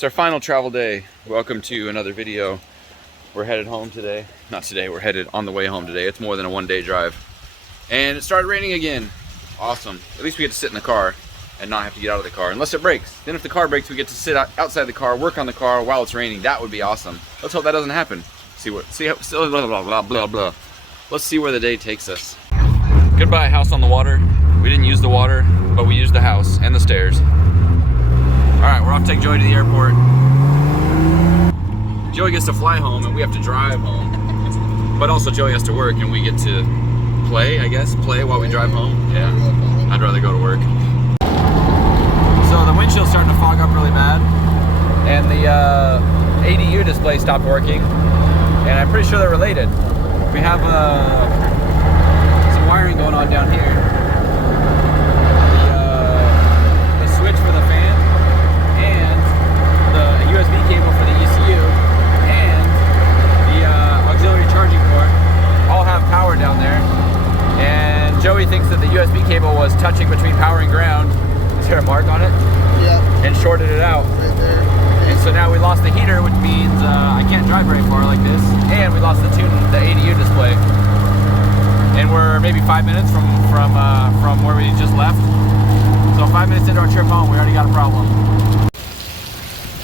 It's our final travel day. Welcome to another video. We're headed home today. Not today, we're headed on the way home today. It's more than a one-day drive. And it started raining again. Awesome. At least we get to sit in the car and not have to get out of the car unless it breaks. Then if the car breaks, we get to sit outside the car, work on the car while it's raining. That would be awesome. Let's hope that doesn't happen. Let's see where the day takes us. Goodbye, house on the water. We didn't use the water, but we used the house and the stairs. All right, we're off to take Joey to the airport. Joey gets to fly home and we have to drive home. But also Joey has to work and we get to play, I guess, play while we drive home. Yeah, I'd rather go to work. So the windshield's starting to fog up really bad. And the ADU display stopped working. And I'm pretty sure they're related. We have some wiring going on down here. The switch for the fan, and the USB cable for the ECU, and the auxiliary charging port all have power down there. And Joey thinks that the USB cable was touching between power and ground. Is there a mark on it? Yeah. And shorted it out. Right there. And so now we lost the heater, which means I can't drive very far like this. And we lost the ADU display. And we're maybe 5 minutes from where we just left. So 5 minutes into our trip home, we already got a problem.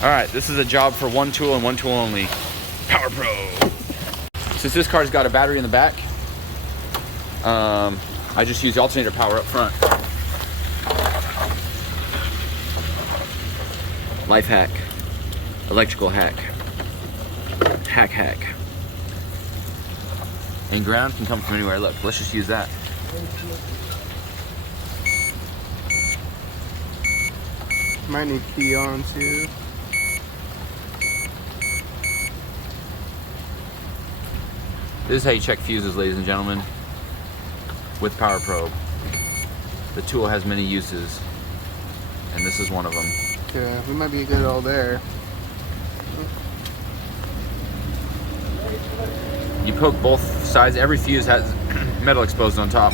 All right, this is a job for one tool and one tool only. Power Pro. Since this car's got a battery in the back, I just use the alternator power up front. Life hack, electrical hack, hack. And ground can come from anywhere. Look, let's just use that. Might need key on too. This is how you check fuses, ladies and gentlemen, with Power Probe. The tool has many uses, and this is one of them. Yeah, we might be good all there. You poke both sides. Every fuse has metal exposed on top.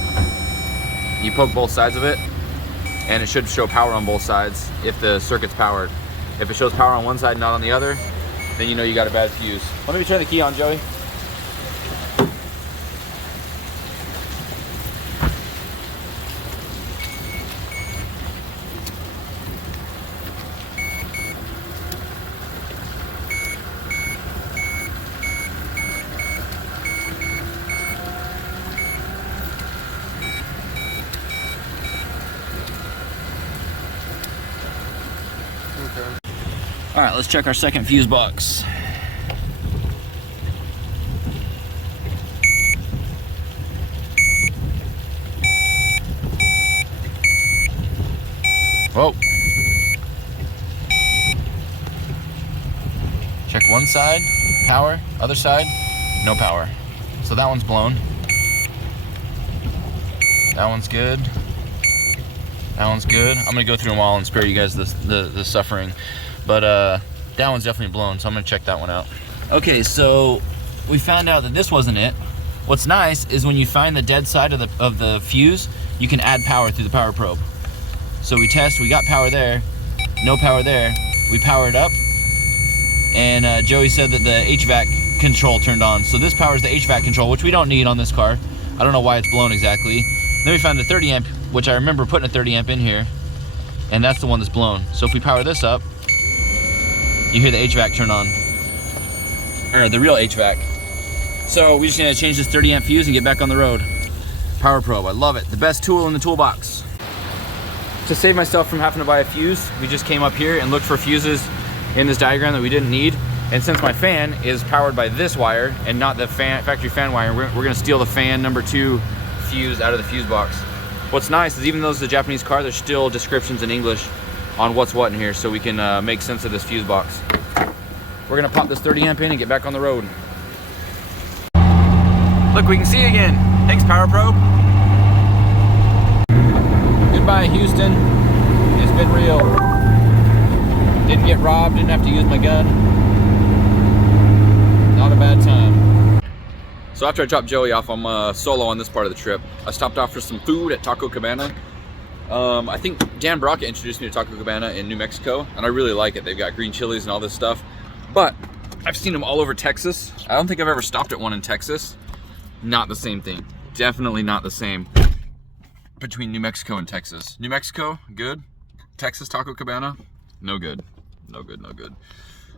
You poke both sides of it, and it should show power on both sides if the circuit's powered. If it shows power on one side and not on the other, then you know you got a bad fuse. Let me turn the key on, Joey. All right, let's check our second fuse box. Whoa. Check one side, power, other side, no power. So that one's blown. That one's good. That one's good. I'm gonna go through them all and spare you guys the suffering. But that one's definitely blown, so I'm gonna check that one out. Okay, so we found out that this wasn't it. What's nice is when you find the dead side of the fuse, you can add power through the Power Probe. So we got power there, no power there. We powered up, and Joey said that the HVAC control turned on. So this powers the HVAC control, which we don't need on this car. I don't know why it's blown exactly. Then we found the 30 amp, which I remember putting a 30 amp in here, and that's the one that's blown. So if we power this up, you hear the HVAC turn on, or the real HVAC. So we just need to change this 30 amp fuse and get back on the road. Power Probe, I love it. The best tool in the toolbox. To save myself from having to buy a fuse, we just came up here and looked for fuses in this diagram that we didn't need. And since my fan is powered by this wire and not the factory fan wire, we're gonna steal the fan number 2 fuse out of the fuse box. What's nice is even though it's a Japanese car, there's still descriptions in English on what's what in here, so we can make sense of this fuse box. We're gonna pop this 30 amp in and get back on the road. Look, we can see again. Thanks, Power Probe. Goodbye, Houston. It's been real. Didn't get robbed, didn't have to use my gun. Not a bad time. So after I dropped Joey off, I'm solo on this part of the trip. I stopped off for some food at Taco Cabana. I think Dan Braca introduced me to Taco Cabana in New Mexico, and I really like it. They've got green chilies and all this stuff. But I've seen them all over Texas. I don't think I've ever stopped at one in Texas. Not the same thing. Definitely not the same between New Mexico and Texas. New Mexico, good. Texas Taco Cabana, no good. No good, no good.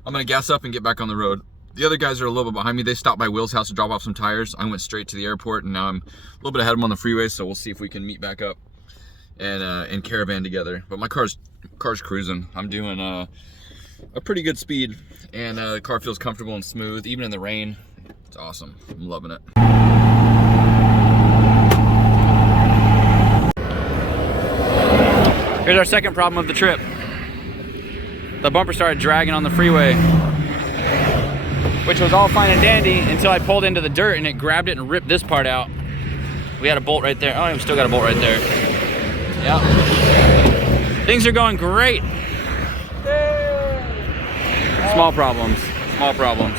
I'm gonna gas up and get back on the road. The other guys are a little bit behind me. They stopped by Will's house to drop off some tires. I went straight to the airport, and now I'm a little bit ahead of them on the freeway, so we'll see if we can meet back up and caravan together. But my car's cruising. I'm doing a pretty good speed, and the car feels comfortable and smooth, even in the rain. It's awesome. I'm loving it. Here's our second problem of the trip. The bumper started dragging on the freeway, which was all fine and dandy until I pulled into the dirt and it grabbed it and ripped this part out. We had a bolt right there. Oh, we still got a bolt right there. Yeah. Things are going great. Small problems, small problems.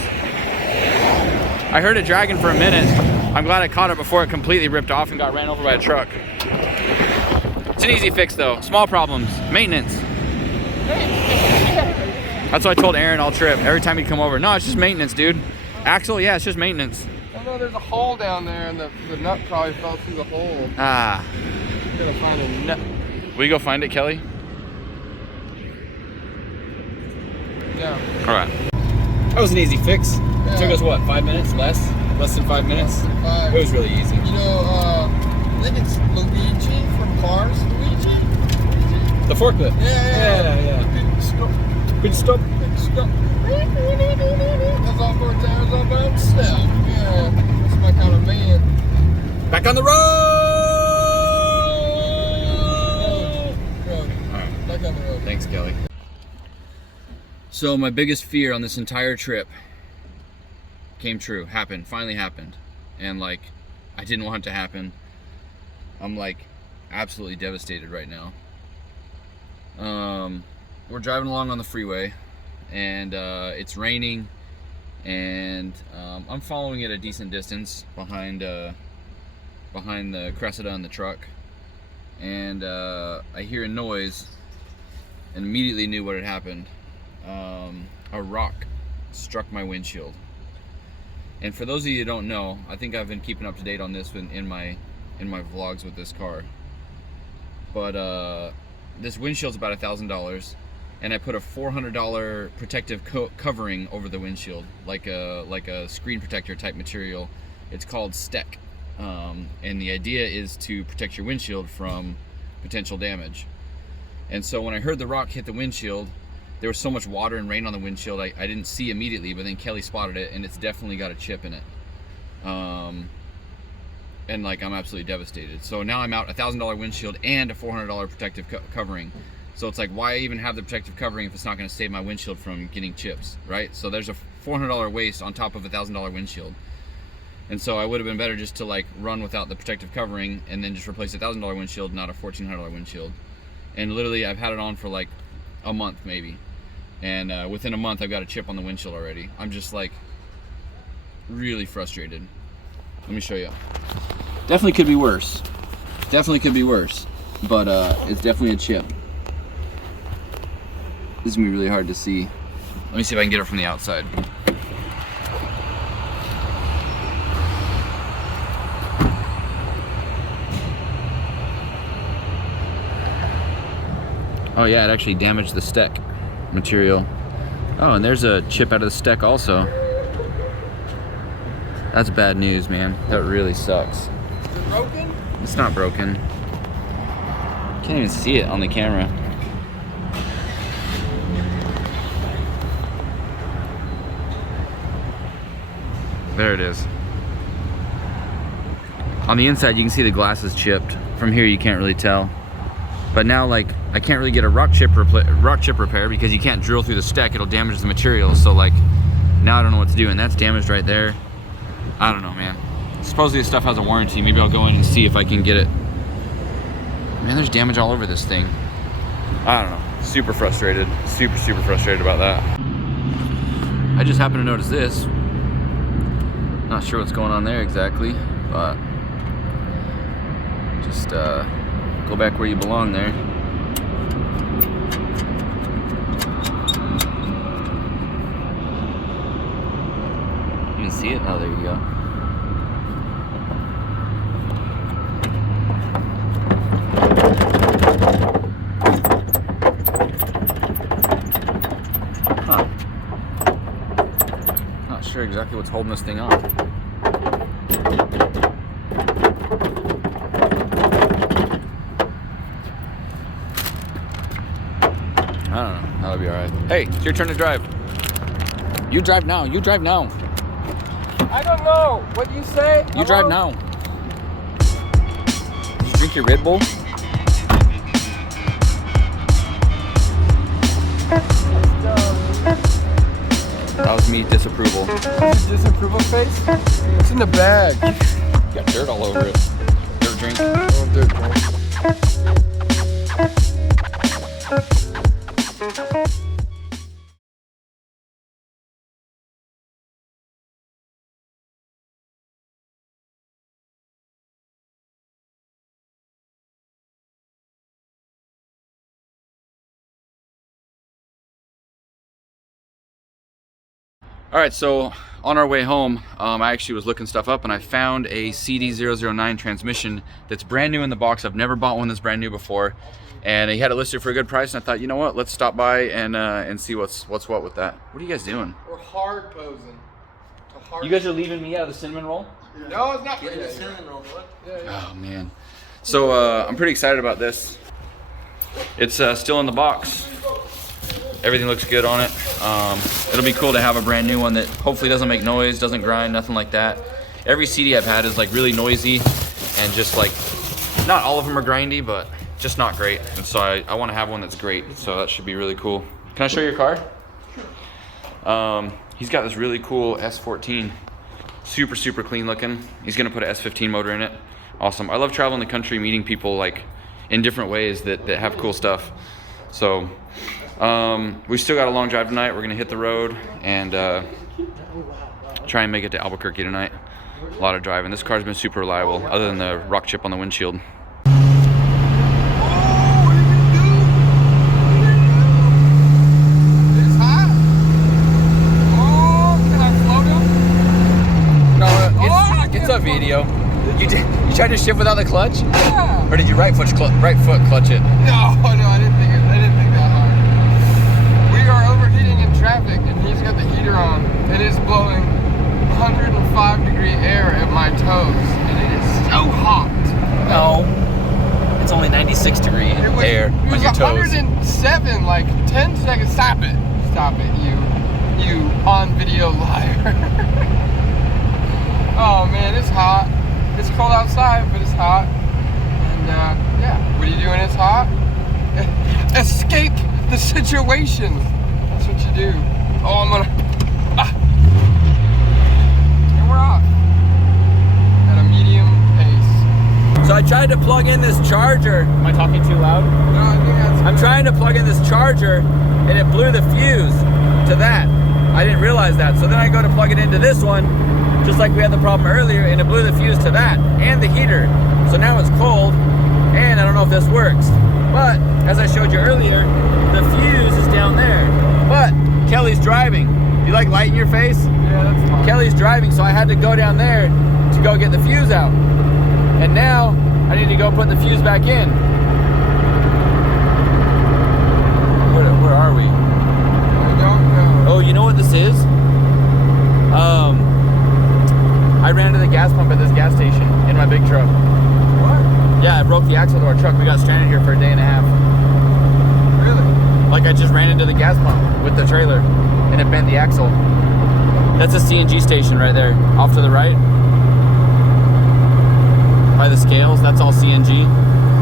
I heard it dragging for a minute. I'm glad I caught it before it completely ripped off and got ran over by a truck. It's an easy fix though. Small problems, maintenance. That's what I told Aaron all trip. Every time he'd come over, no, it's just maintenance, dude. Axle, yeah, it's just maintenance. Oh no, there's a hole down there, and the nut probably fell through the hole. Ah. I'm gonna find a nut. Will you go find it, Kelly? Yeah. All right. That was an easy fix. Yeah. It took us what, 5 minutes? Less than 5 minutes? Less than 5. It was really easy. You know, I think it's Luigi from Cars. Luigi? The forklift. Yeah. Good stop. That's all 4 tires all by himself. Yeah, that's my kind of man. Back on the road! Road. All right. Back on the road. Thanks, Kelly. So my biggest fear on this entire trip came true, finally happened. And like, I didn't want it to happen. I'm like absolutely devastated right now. We're driving along on the freeway, and it's raining, and I'm following at a decent distance behind the Cressida and the truck, and I hear a noise and immediately knew what had happened. A rock struck my windshield. And for those of you who don't know, I think I've been keeping up to date on this in my vlogs with this car, but this windshield's about $1,000, and I put a $400 protective covering over the windshield, like a screen protector type material. It's called Steck, and the idea is to protect your windshield from potential damage. And so when I heard the rock hit the windshield, there was so much water and rain on the windshield, I didn't see immediately, but then Kelly spotted it, and it's definitely got a chip in it. And like, I'm absolutely devastated. So now I'm out $1,000 windshield and a $400 protective covering. So it's like, why even have the protective covering if it's not going to save my windshield from getting chips, right? So there's a $400 waste on top of a $1,000 windshield. And so I would have been better just to like run without the protective covering and then just replace a $1,000 windshield, not a $1,400 windshield. And literally, I've had it on for like a month maybe. And within a month, I've got a chip on the windshield already. I'm just like really frustrated. Let me show you. Definitely could be worse. Definitely could be worse. But it's definitely a chip. This is gonna be really hard to see. Let me see if I can get it from the outside. Oh yeah, it actually damaged the Steck material. Oh, and there's a chip out of the Steck also. That's bad news, man. That really sucks. Is it broken? It's not broken. Can't even see it on the camera. There it is. On the inside, you can see the glass is chipped. From here, you can't really tell. But now, like, I can't really get a rock chip repair because you can't drill through the Steck. It'll damage the material. So, like, now I don't know what to do. And that's damaged right there. I don't know, man. Supposedly this stuff has a warranty. Maybe I'll go in and see if I can get it. Man, there's damage all over this thing. I don't know. Super frustrated. Super frustrated about that. I just happened to notice this. Not sure what's going on there exactly, but just Go back where you belong there. You can see it? Oh, there you go. Huh. Not sure exactly what's holding this thing on. I don't know. That'll be alright. Hey, it's your turn to drive. You drive now. You drive now. I don't know. What do you say? You drive now. Did you drink your Red Bull? That was me disapproval. Disapproval face? It's in the bag. Got dirt all over it. Dirt drink. Oh, dirt drink. All right, so on our way home, I actually was looking stuff up and I found a CD009 transmission that's brand new in the box. I've never bought one that's brand new before. And he had it listed for a good price and I thought, you know what, let's stop by and see what's what with that. What are you guys doing? We're hard posing. You guys are leaving me out of the cinnamon roll? Yeah. No, it's not. Get the cinnamon roll, what? Yeah. Oh man. So I'm pretty excited about this. It's still in the box. Everything looks good on it. It'll be cool to have a brand new one that hopefully doesn't make noise, doesn't grind, nothing like that. Every CD I've had is like really noisy and just like, not all of them are grindy, but just not great. And so I want to have one that's great. So that should be really cool. Can I show you your car? He's got this really cool S14. Super, super clean looking. He's gonna put an S15 motor in it. Awesome. I love traveling the country, meeting people like in different ways that have cool stuff. So we still got a long drive tonight. We're gonna hit the road and try and make it to Albuquerque tonight. A lot of driving. This car's been super reliable, other than the rock chip on the windshield. It's a video. You tried to shift without the clutch? Yeah. Or did you right foot clutch it? No, I didn't think that hard. We are overheating in traffic, and he's got the heater on. It is blowing 105-degree air at my toes, and it is so hot. No. It's only 96-degree air on your toes. It was 107, like 10 seconds. Stop it, you on video liar. Oh man, it's hot. It's cold outside, but it's hot. And yeah, what are you doing? It's hot. Escape the situation. That's what you do. Oh, I'm gonna. And we're off at a medium pace. So I tried to plug in this charger. Am I talking too loud? No, I think that's. I'm trying to plug in this charger, and it blew the fuse to that. I didn't realize that. So then I go to plug it into this one, just like we had the problem earlier, and it blew the fuse to that and the heater. So now it's cold, and I don't know if this works. But as I showed you earlier, the fuse is down there. But Kelly's driving. Do you like light in your face? Yeah, that's fine. Kelly's driving, so I had to go down there to go get the fuse out. And now I need to go put the fuse back in. Where are we? I don't know. Oh, you know what this is? I ran into the gas pump at this gas station in my big truck. What? Yeah, I broke the axle to our truck. We got stranded here for a day and a half. Really? Like I just ran into the gas pump with the trailer and it bent the axle. That's a CNG station right there, off to the right. By the scales, that's all CNG.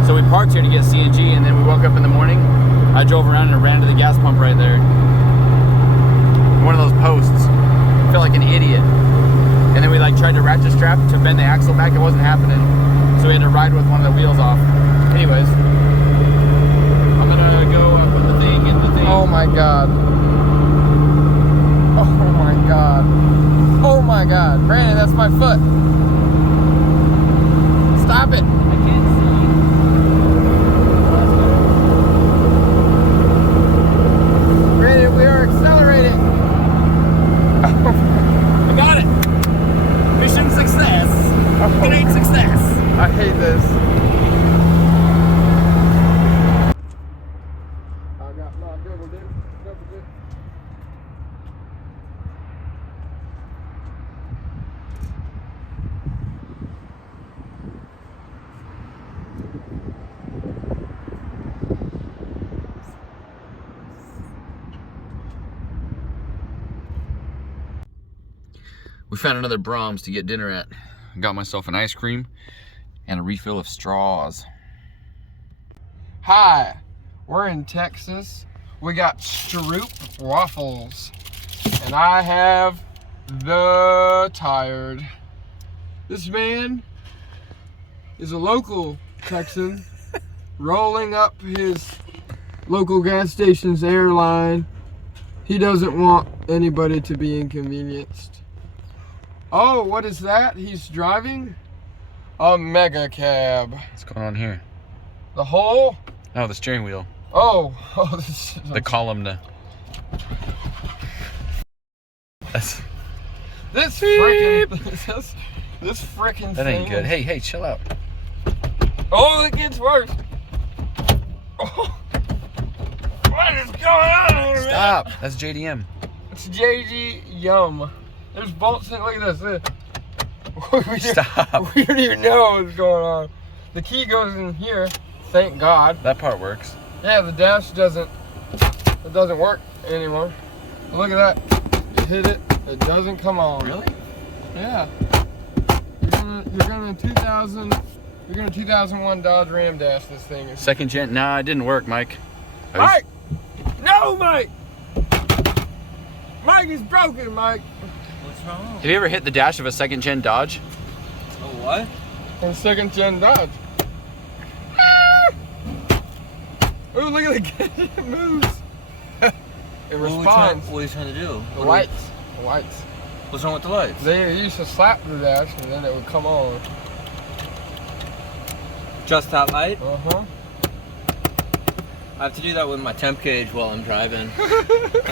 So we parked here to get CNG and then we woke up in the morning. I drove around and ran to the gas pump right there. One of those posts. I felt like an idiot. And then we like tried to ratchet strap to bend the axle back. It wasn't happening. So we had to ride with one of the wheels off. Anyways, I'm gonna go put the thing in the thing. Oh my god. Oh my god. Oh my god. Brandon, that's my foot. Stop it. I can't see. I hate this. I got my double dip. We found another Brahms to get dinner at. Got myself an ice cream and a refill of straws. Hi, we're in Texas. We got Stroop waffles. And I have the tired. This man is a local Texan rolling up his local gas station's airline. He doesn't want anybody to be inconvenienced. Oh, what is that? He's driving a mega cab. What's going on here? The whole? Oh, the steering wheel. Oh, this is The column. That's this freaking this freaking that thing. ain't good. Hey, chill out. Oh, it gets worse. Oh, what is going on here, Stop. man? That's JDM. It's JG Yum. There's bolts in. Look at this. Stop. We don't even know what's going on. The key goes in here. Thank God. That part works. Yeah, the dash doesn't work anymore. Look at that. You hit it. It doesn't come on. Really? Yeah. You're gonna 2001 Dodge Ram dash this thing. Second gen. Nah, it didn't work, Mike. Mike! No, Mike! Mike is broken, Mike. What's wrong? Have you ever hit the dash of a second gen Dodge? Oh, what? On second gen Dodge. Oh, look at the gas. It moves. It responds. What are you trying to do? The lights. The lights. What's wrong with the lights? They used to slap the dash and then it would come on. Just that light? Uh-huh. I have to do that with my temp gauge while I'm driving.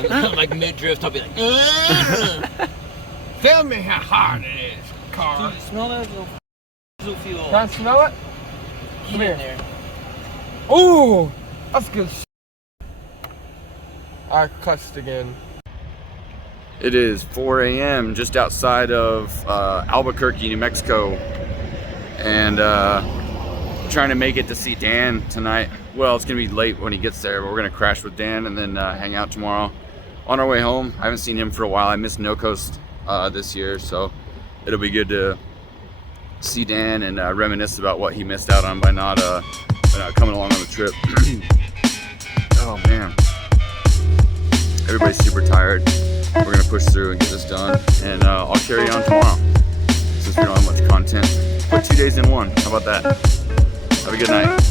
I'm like mid-drift, I'll be like, "Ugh." Tell me how hard it is, car. Dude, smell that diesel fuel. Can I smell it? Get in there. Ooh, that's good. I cussed again. It is 4 a.m. just outside of Albuquerque, New Mexico, and trying to make it to see Dan tonight. Well, it's gonna be late when he gets there, but we're gonna crash with Dan and then hang out tomorrow. On our way home, I haven't seen him for a while. I missed No Coast this year, so it'll be good to see Dan and reminisce about what he missed out on by not coming along on the trip. Oh man, everybody's super tired. We're gonna push through and get this done, and I'll carry on tomorrow since we don't have much content. Put 2 days in one. How about that? Have a good night.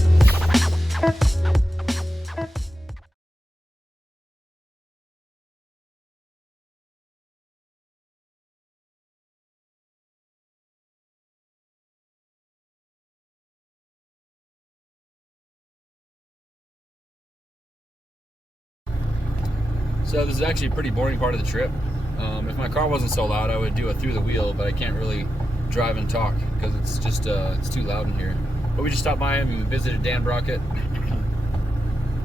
So this is actually a pretty boring part of the trip. If my car wasn't so loud, I would do a through the wheel, but I can't really drive and talk because it's just it's too loud in here. But we just stopped by him and visited Dan Brockett.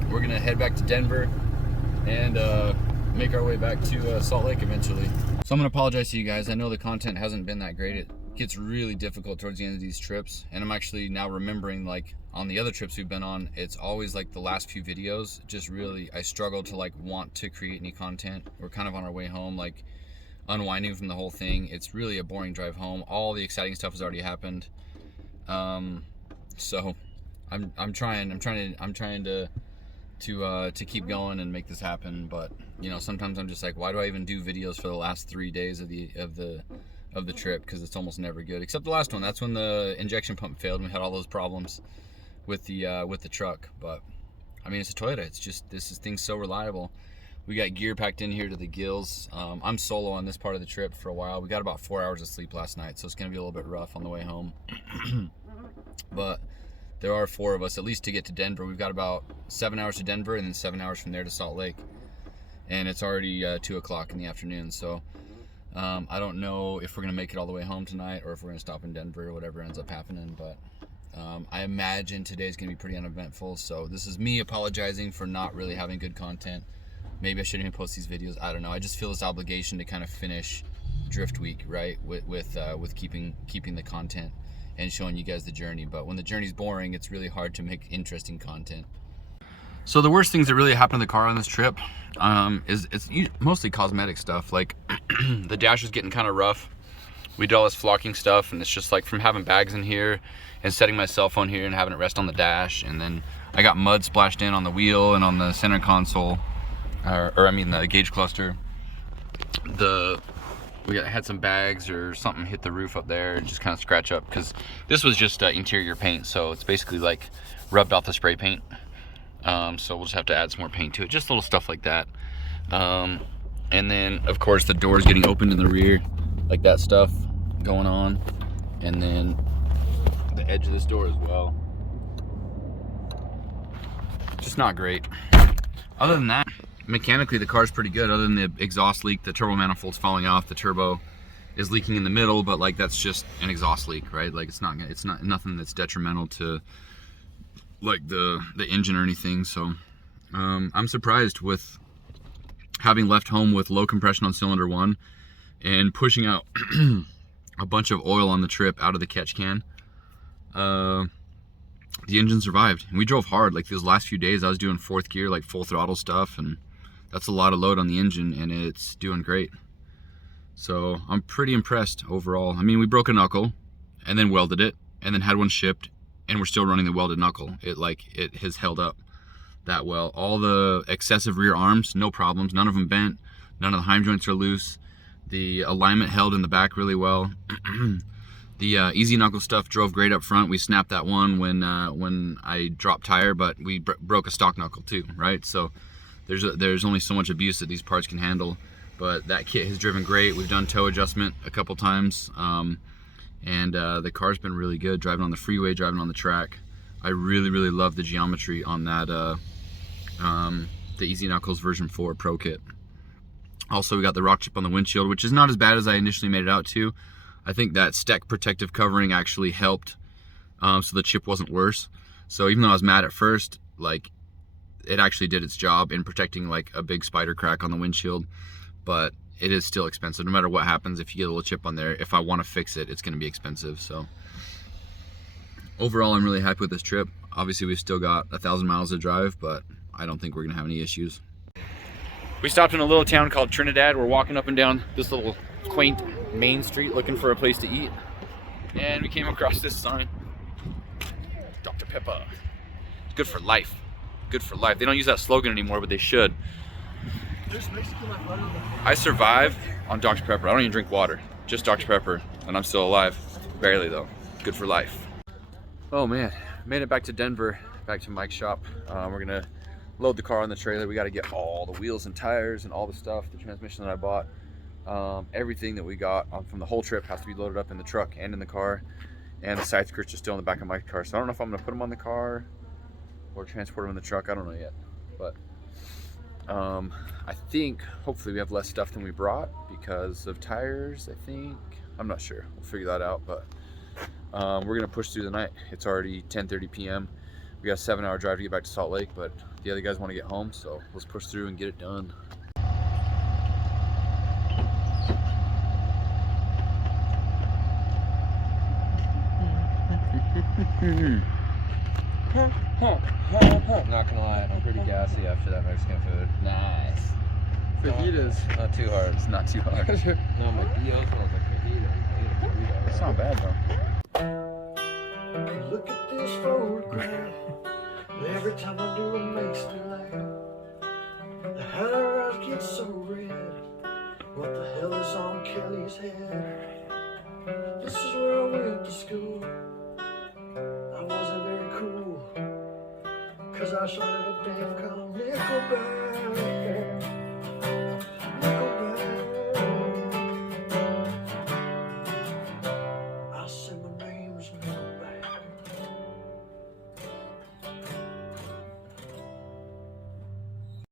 We're gonna head back to Denver and make our way back to Salt Lake eventually. So I'm gonna apologize to you guys. I know the content hasn't been that great. It gets really difficult towards the end of these trips, and I'm actually now remembering, like, on the other trips we've been on, it's always like the last few videos just really, I struggle to like want to create any content. We're kind of on our way home, like unwinding from the whole thing. It's really a boring drive home. All the exciting stuff has already happened. So I'm trying to keep going and make this happen, but you know, sometimes I'm just like, why do I even do videos for the last 3 days of the trip? Because it's almost never good, except the last one. That's when the injection pump failed and we had all those problems with the truck. But I mean, it's a Toyota. It's just, thing's so reliable. We got gear packed in here to the gills. I'm solo on this part of the trip for a while. We got about 4 hours of sleep last night, so it's gonna be a little bit rough on the way home. But there are 4 of us at least to get to Denver. We've got about 7 hours to Denver and then 7 hours from there to Salt Lake, and it's already 2 o'clock in the afternoon. So I don't know if we're gonna make it all the way home tonight or if we're gonna stop in Denver or whatever ends up happening, but I imagine today's gonna be pretty uneventful. So this is me apologizing for not really having good content. Maybe I shouldn't even post these videos. I don't know. I just feel this obligation to kind of finish Drift Week, right? With keeping the content and showing you guys the journey. But when the journey's boring, it's really hard to make interesting content. So the worst things that really happened to the car on this trip is it's mostly cosmetic stuff. Like the dash was getting kind of rough. We did all this flocking stuff, and it's just like from having bags in here and setting my cell phone here and having it rest on the dash, and then I got mud splashed in on the wheel and on the center console, or I mean the gauge cluster. We had some bags or something hit the roof up there and just kind of scratch up, because this was just interior paint, so it's basically like rubbed off the spray paint. So we'll just have to add some more paint to it, just little stuff like that. And then of course the doors getting opened in the rear, like that stuff going on, and then the edge of this door as well. Just not great. Other than that, mechanically the car's pretty good. Other than the exhaust leak, the turbo manifold's falling off, the turbo is leaking in the middle, but like that's just an exhaust leak, right? Like it's not nothing that's detrimental to like the engine or anything. So I'm surprised with having left home with low compression on cylinder 1 and pushing out a bunch of oil on the trip out of the catch can. The engine survived, and we drove hard. Like these last few days I was doing 4th gear, like full throttle stuff, and that's a lot of load on the engine, and it's doing great. So I'm pretty impressed overall. I mean, we broke a knuckle and then welded it and then had one shipped, and we're still running the welded knuckle. It has held up that well. All the excessive rear arms, no problems. None of them bent. None of the heim joints are loose. The alignment held in the back really well. The easy knuckle stuff drove great up front. We snapped that one when I dropped tire, but we broke a stock knuckle too, right? So there's only so much abuse that these parts can handle. But that kit has driven great. We've done toe adjustment a couple times. And the car's been really good, driving on the freeway, driving on the track. I really, really love the geometry on that, the Easy Knuckles version 4 Pro Kit. Also, we got the rock chip on the windshield, which is not as bad as I initially made it out to. I think that Steck protective covering actually helped, so the chip wasn't worse. So even though I was mad at first, like, it actually did its job in protecting like a big spider crack on the windshield. But it is still expensive. No matter what happens, if you get a little chip on there, if I want to fix it, it's going to be expensive. So overall, I'm really happy with this trip. Obviously, we've still got 1,000 miles to drive, but I don't think we're going to have any issues. We stopped in a little town called Trinidad. We're walking up and down this little quaint main street looking for a place to eat, and we came across this sign. Dr. Pepper. It's good for life. Good for life. They don't use that slogan anymore, but they should. I survive on Dr. Pepper. I don't even drink water, just Dr. Pepper, and I'm still alive. Barely though. Good for life. Oh man, made it back to Denver, back to Mike's shop. We're gonna load the car on the trailer. We got to get all the wheels and tires and all the stuff, the transmission that I bought, everything that we got from the whole trip has to be loaded up in the truck and in the car, and the side skirts are still in the back of Mike's car. So I don't know if I'm gonna put them on the car or transport them in the truck. I don't know yet, but I think hopefully we have less stuff than we brought because of tires. I think, I'm not sure, we'll figure that out. But we're gonna push through the night. It's already 10:30 p.m. We got a 7-hour drive to get back to Salt Lake, but the other guys want to get home, so let's push through and get it done. Not gonna lie, I'm pretty gassy after that Mexican food. Nice. Fajitas. Not too hard. It's not too hard. No, my Dios, I was like fajita. It's not bad though. Look at this photograph. Every time I do, it makes me laugh. The her eyes get so red. What the hell is on Kelly's head? This is where I went to school. I wasn't very cool, 'cause I started a band called Nickelback.